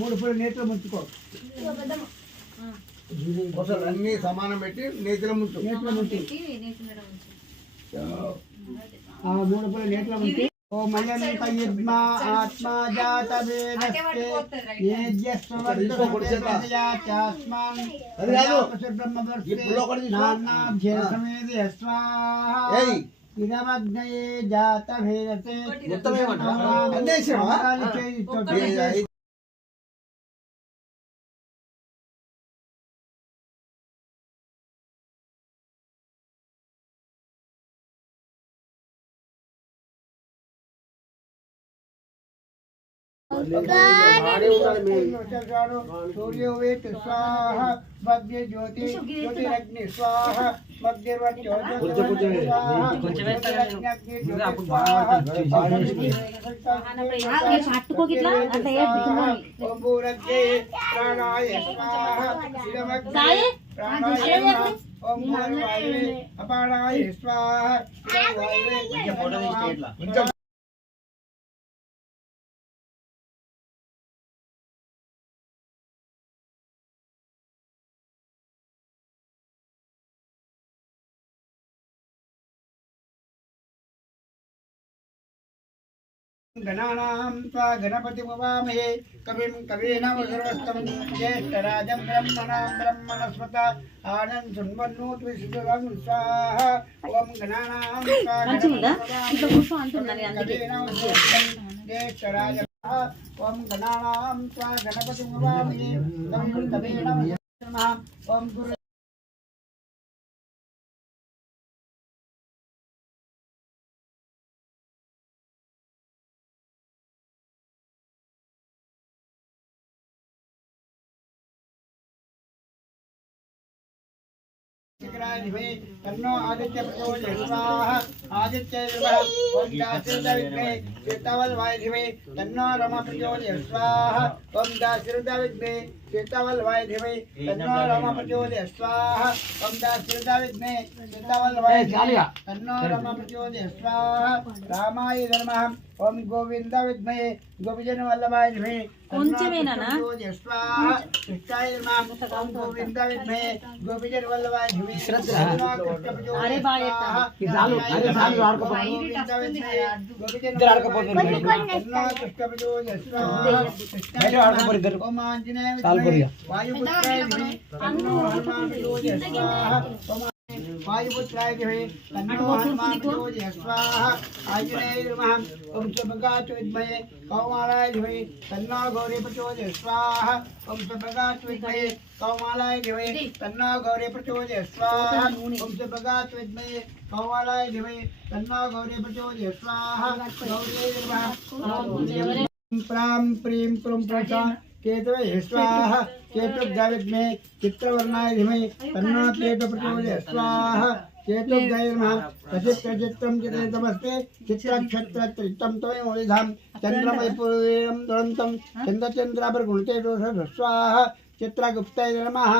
మూడు పూల నేతిలో ముంచుకో. అన్ని సమానం పెట్టి నేతిలో ముంచు. మూడు పూల నేతిలో ముంచి ఓమయం తయద్మా ఆత్మా జాత వేదస్తే నేజ్యస్వవర్ధయాచాస్మాన్ బ్రహ్మవర్తే నానాభ్యసమేది స్వాహా ఇదమగ్నయే జాత భేదతే सूर्योवेत स्वाहा मध्य ज्योति ज्योतिरग्नि स्वाहा अपाणाय स्वाहा गणानां त्वा गणपतिमुवामहे कविं कवीनामुसर्वस्तं ज्येष्ठराजं ब्रह्मणां ब्रह्मणस्पत आनन् शृण्वन्नोतु विष्णुवं स्वाहा ॐ गणानां त्वा कवीनामुसर्वस्तं ज्येष्ठराजं ॐ गणानां त्वा गणपतिमुवामहे कविं कवीनामुसर्वस्तं ॐ गुरु तन्नो आदित्य प्रचोदयात् स्वाहा आदित्य नमः ओम दासरदाविद्मे सीतावल्वाय तन्नो रमा प्रचोदयात् स्वाहा ओम दासरदाविद्मे सीतावल्वाय तन्नो रमा प्रचोदयात् स्वाहा ओम दासरदाविद्मे सीतावल्वाय तन्नो रमा प्रचोदयात् स्वाहा रामाय नमः ओम गोविंद विद्महे गोपीजन वल्लभाय కొంచెమేనా स्वाहा कृष्णाय नमः ओम गोविंद विद्महे गोपीजन वल्लभाय अरे बायता चालू अरे चालू आडకపోతుంది इधर आडకపోతుంది कृष्ण प्रचोदयात् स्वाहा बैठ आडకపోరు इधर ओम आंजनेय चालू करिया वायुपुत्राय तन्नो हनुमान प्रचोदयात् स्वाहा वायुपुत्राय तन्नो हनुमान प्रचोदयात् स्वाहा आंजनेय नमः ओम सुभगात विद्महे कौमाराय तन्नो गौरी प्रचोदयात् स्वाहा ओम सुभगात विद्महे कौमाराय तन्नो गौरी प्रचोदयात् स्वाहा ओम सुभगात विद्महे कौमाराय तन्नो गौरी प्रचोदयात् स्वाहा गौरी नमः ओम प्रां प्रीं प्रुं प्रसा केतवे स्वाहा केतुर्गाय विद्महे चित्रवर्णाय धीमहि तन्नो केतु प्रचोदयात् स्वाहा केतुर्गाय नमः सचित्रचित्रं चित्रितमस्ति चित्रक्षत्रत्रितं त्वमेवोधां चन्द्रमयपूर्वं दुरन्तं चन्द्रचन्द्राभरगुणतेजोषः स्वाहा चित्रगुप्ताय नमः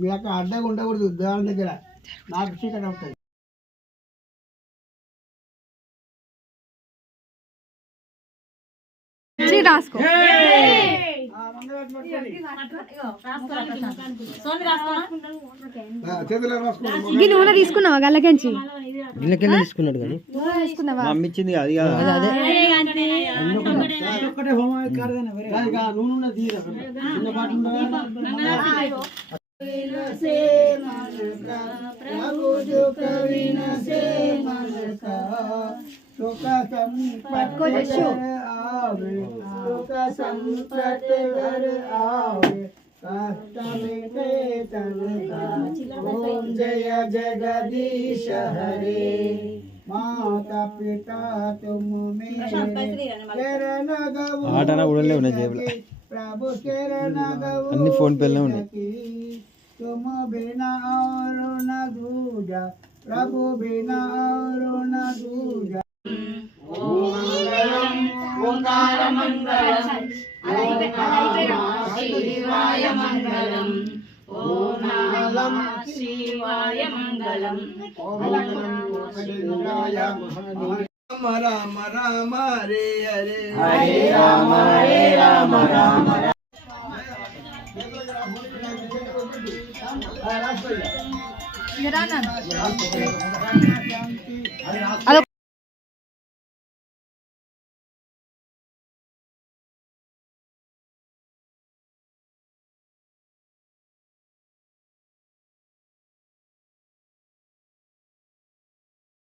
మీరు అడ్డగా ఉండకూడదు దాని దగ్గర నాకు చీకటి అవుతుంది రాసుకో నూనె తీసుకున్నావా గల్లకెంచి గిల్లకెళ్ళి తీసుకున్నాడు కానీ తీసుకున్నావా అమ్మిచ్చింది అది అదే सुख संपत आवे सुख संपत घर आवे कष्ट मिटे तन का ओम जय जगदीश हरे माता पिता तुम मेरे चरण गवो ఆటన ఉడలే ఉన్నాయి జేబులో प्रभु चरण गवो అన్ని ఫోన్ పేలనే ఉన్నాయి तुम बिना और न दूजा प्रभु बिना और न दूजा ओंकार मंगलम शिवाय मंगलम ओम नमः शिवाय मंगलम ओम नमः शिवाय రామ రామ హరే హరే అదొక